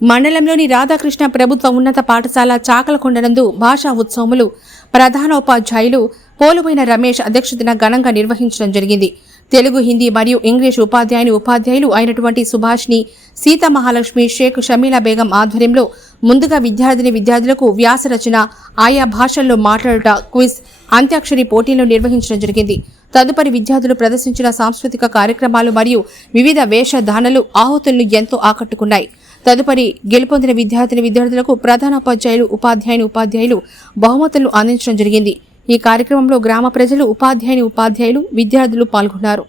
మండలంలోని రాధాకృష్ణ ప్రభుత్వ ఉన్నత పాఠశాల చాకలకొండనందు భాషా ఉత్సవములు ప్రధానోపాధ్యాయులు పోలుబోయిన రమేష్ అధ్యక్షతన ఘనంగా నిర్వహించడం జరిగింది. తెలుగు, హిందీ మరియు ఇంగ్లీష్ ఉపాధ్యాయులు అయినటువంటి సుభాష్ని, సీతామహాలక్ష్మి, షేక్ షమీలా బేగం ఆధ్వర్యంలో ముందుగా విద్యార్థులకు వ్యాసరచన, ఆయా భాషల్లో మాట్లాడుట, క్విజ్, అంత్యాక్షరి పోటీలు నిర్వహించడం జరిగింది. తదుపరి విద్యార్థులు ప్రదర్శించిన సాంస్కృతిక కార్యక్రమాలు మరియు వివిధ వేషధానలు ఆహుతులను ఎంతో ఆకట్టుకున్నాయి. తదుపరి గెలుపొందిన విద్యార్థులకు ప్రధానోపాధ్యాయులు, ఉపాధ్యాయులు బహుమతులు అందించడం జరిగింది. ఈ కార్యక్రమంలో గ్రామ ప్రజలు, ఉపాధ్యాయులు, విద్యార్థులు పాల్గొన్నారు.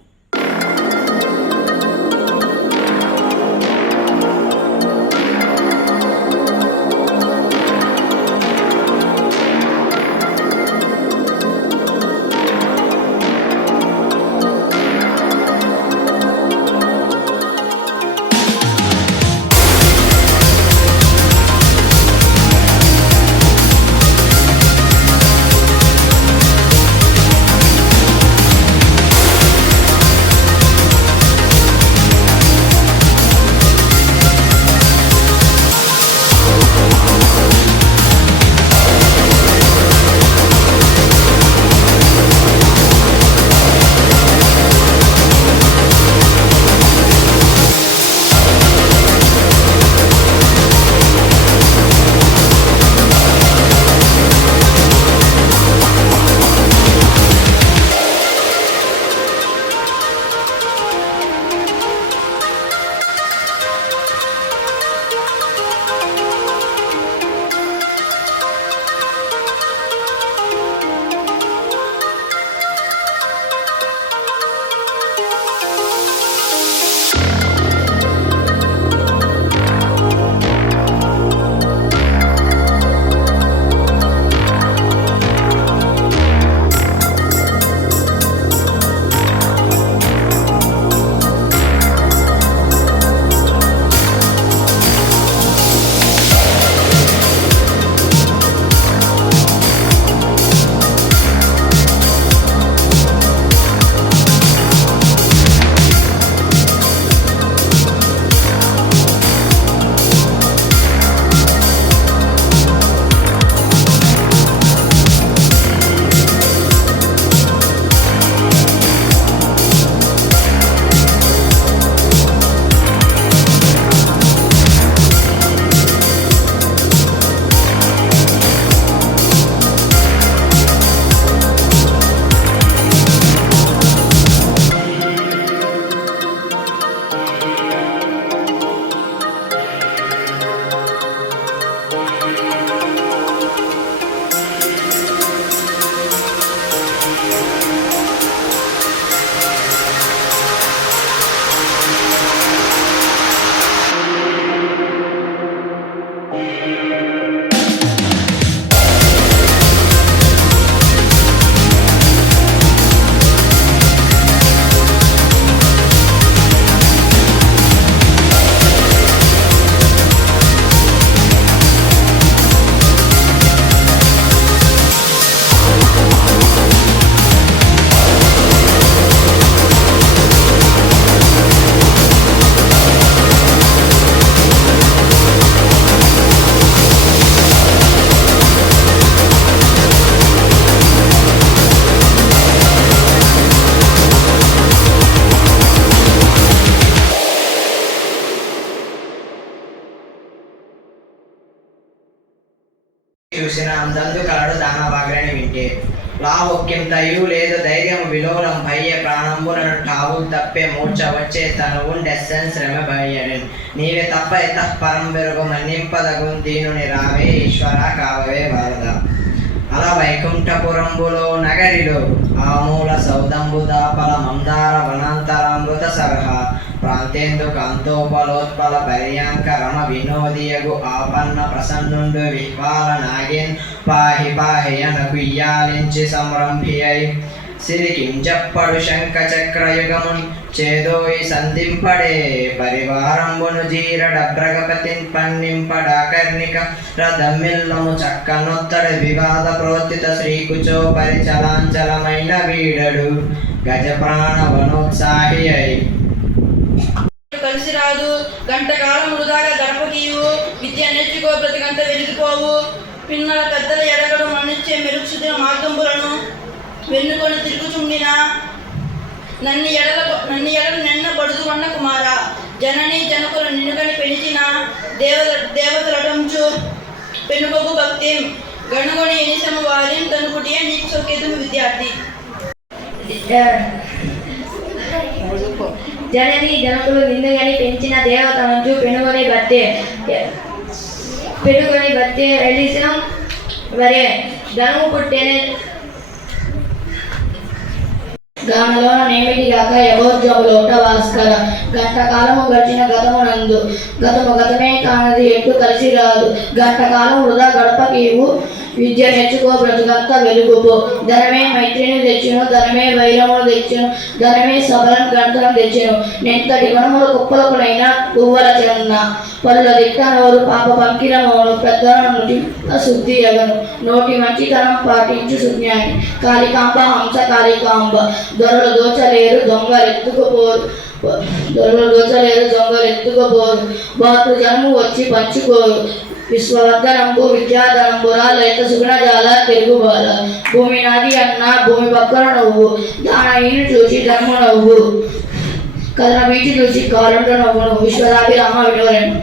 చూసిన అందందు కలడు దానవాగ్రని వింటే లావొక్యం తయు లేదు ధైర్యం విలోలం భయ్య ప్రాణంబులను ఠావు తప్పే మూర్ఛ వచ్చే తనువు డెస్సెన్ శ్రమ భయ్యడన్ నీవే తప్ప పరం వెరుగు మన్నింపదగు దీనుని రావే ఈశ్వర కావవే వరద అలా వైకుంఠపురంబులో నగరిలో ఆమూల సౌదంబు దాపల మందార వనాంతరామృత సరహ ప్రాంతేందు కాంతోపలోత్పల పర్యాంకరమ వినోదియగు ఆపన్న ప్రసన్నుండు విహ్వాల నాగేన్ పాహి పాహి అనకు ఇయ్యాలించి సంరంభియై సిరికించప్పడు శంఖ చక్రయుగమున్ చేదోయి సంధింపడే పరివారంబును జీరడభ్రగపతిన్ పన్నింపడాకర్ణిక రథమిల్లము చక్కనొత్తడు వివాద ప్రోత్తిత శ్రీకుచో పరిచలాంచలమైన వీడడు గజ ప్రాణ వనోత్సాహి అయి కలిసి రాదు గంటకాలం వృధాగా గడపకీయు, విద్య నేర్చుకో బ్రతికంత వెలిగిపోవు. పిన్నల పెద్దల ఎడగడు మన్నిచ్చే మెరుగుసుదిన మార్గంబులను వెన్నుకొని తిరుగుచుండిన నన్ను ఎడలు నిన్న బడుదు వన్న కుమార. జనని జనకులు నిన్నుగని పెంచిన దేవతలటంచు పెనుగొగు భక్తి గణుగొని ఎనిసము వారిం తనుకుటియే నీకు సౌఖ్యతము విద్యార్థి. జనని జనకులు నిన్నుగని పెంచిన దేవతలంచు పెనుగొని బత్తే ఎలిసం వరే ధనము పుట్టేనే గానలోన నేమిటిగాక యవోద్యములోట భాస్కర. గంటకాలము గడిచిన గతమే కానది ఎట్టు కలిసి రాదు. గంటకాలం వృధా గడపకీవు, విద్య నేర్చుకో బ్రతుకంతా వెలుగుపో. ధనమే మైత్రిని తెచ్చును, ధనమే వైరమును తెచ్చును, ధనమే సబలం గంటలను తెచ్చును. నెంతటి గుణములు కుప్పలకునైనా పువ్వల చెన్న పలుల దిక్క నోరు పాప పంకిలమోను. పెద్దలను నుటి శుద్ధి ఎగను, నోటి మంచితనం పాటించు సుజ్ఞాని. కాళికాంబ హంస కాళికాంబ. దొరలు దోచలేరు దొంగలెత్తుకుపోరు, బాతు జనము వచ్చి పంచుకోరు. విశ్వవర్ధనంబు విద్యాధనంబురా లైత సుగుణజాల తెలుగుబాల. భూమి నాది అన్న భూమి పక్కన నవ్వు, దానహీను చూసి ధర్మ నవ్వు, కథన బీచి చూసి కాలంలో నవ్వును. విశ్వదాభిరామ విడవలను.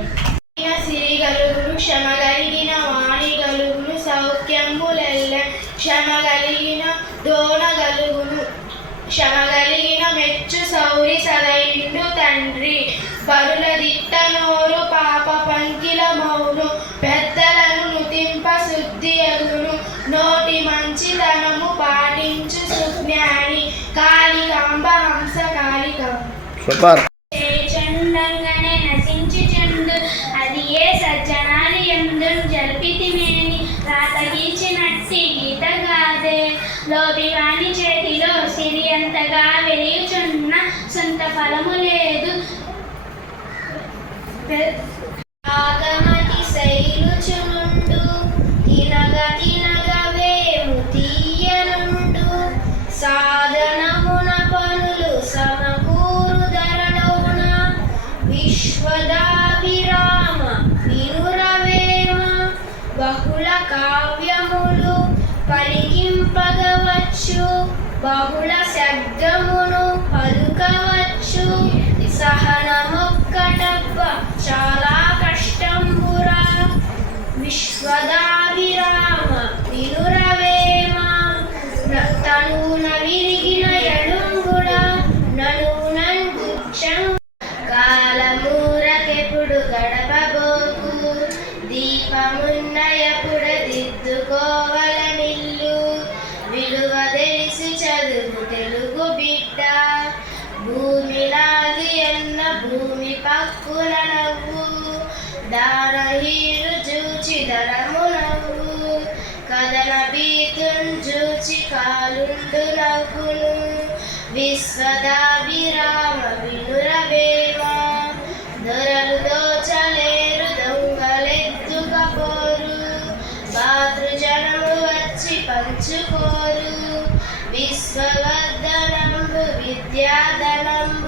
సిరి గలుగును క్షమ కలిగిన వాణి గలుగును సౌఖ్యంబులెల్ల. క్షమ కలిగిన దోణ గలుగును, క్షమ కలిగిన మెచ్చు సౌరి సదైండు తండ్రి. బరుల దిట్ట నోరు పాప పంకిల మౌను, పెద్దలను నుతింప శుద్ధి ఎగును. నోటి మంచితనము పాటించు సుజ్ఞాని. కాళికాంబ హంస కాళికాంబ. చండంగానే నశించుచుండు, అది ఏ సజ్జనాలి ఎందును జల్పితిమేని. రాత గీచినట్టి గీత గాదే, లోబివాని చేతిలో సిరి అంతగా వెలియుచున్న సొంత ఫలము లేదు. ఆగమతి శైలుచునుండు, తినగ వేము తీయనుండు. సాధనమున పనులు సమకూరు ధరలోన. విశ్వదాభిరామ వినురవేమ, బహుళ కావ్యములు పలికింపగవచ్చు, బహుళ శబ్దమును పలుకవచ్చు. సహనమొక్కటబ్బ చాలా కష్టంబురా. విశ్వదాభిరామ వినురవేమ, తనున విరిగిన ఎడుంగుడ ననునన్ గుచ్చం. కాలమూరకెప్పుడు గడపబోకు, దీపమున్నయపుడ దిద్దుకోవల నిల్లు. విలువ తెలిసి చదువు తెలుగు బిడ్డ, భూమి నాది అన్న భూమి పక్కుల నవ్వు. దానహీరు చూచి ధనము నవ్వు, కథన బీతున్ చూచి కాలుండు నవ్వును. విశ్వదాభిరామ వినురవేమ, దొరలు దోచలేరు దొంగలెత్తుకపోరు. భాతృజనము వచ్చి పంచుకోరు. విశ్వవర్ధనంబు విద్యాధనంబు